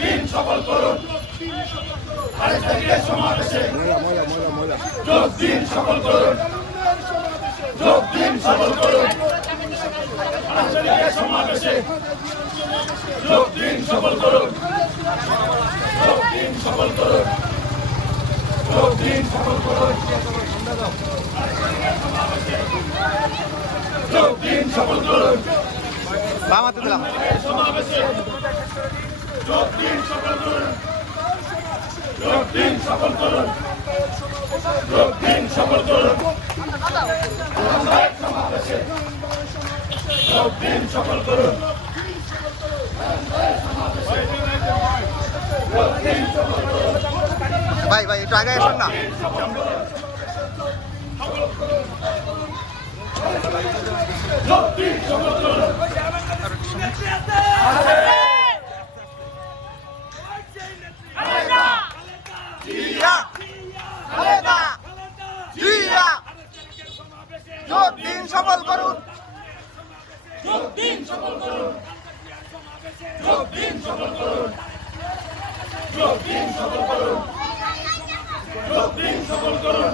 দিন সফল করুন সমাবেশে দিন সফল করুন দিন সফল করুন সমাবেশে দিন সফল করুন দিন সফল করুন দিন সফল করুন দিন সফল করুন বাম হাতে দিলাম সমাবেশে দিন সফল করুন যোগ দিন সফল করুন যোগ দিন সফল করুন সমাবেশে যোগ দিন সফল করুন ভাই ভাই, একটু আগে আসুন না। যোগ দিন সফল করুন যোগ দিন সফল করুন। যোগ দিন সফল করুন। যোগ দিন সফল করুন। যোগ দিন সফল করুন। যোগ দিন সফল করুন।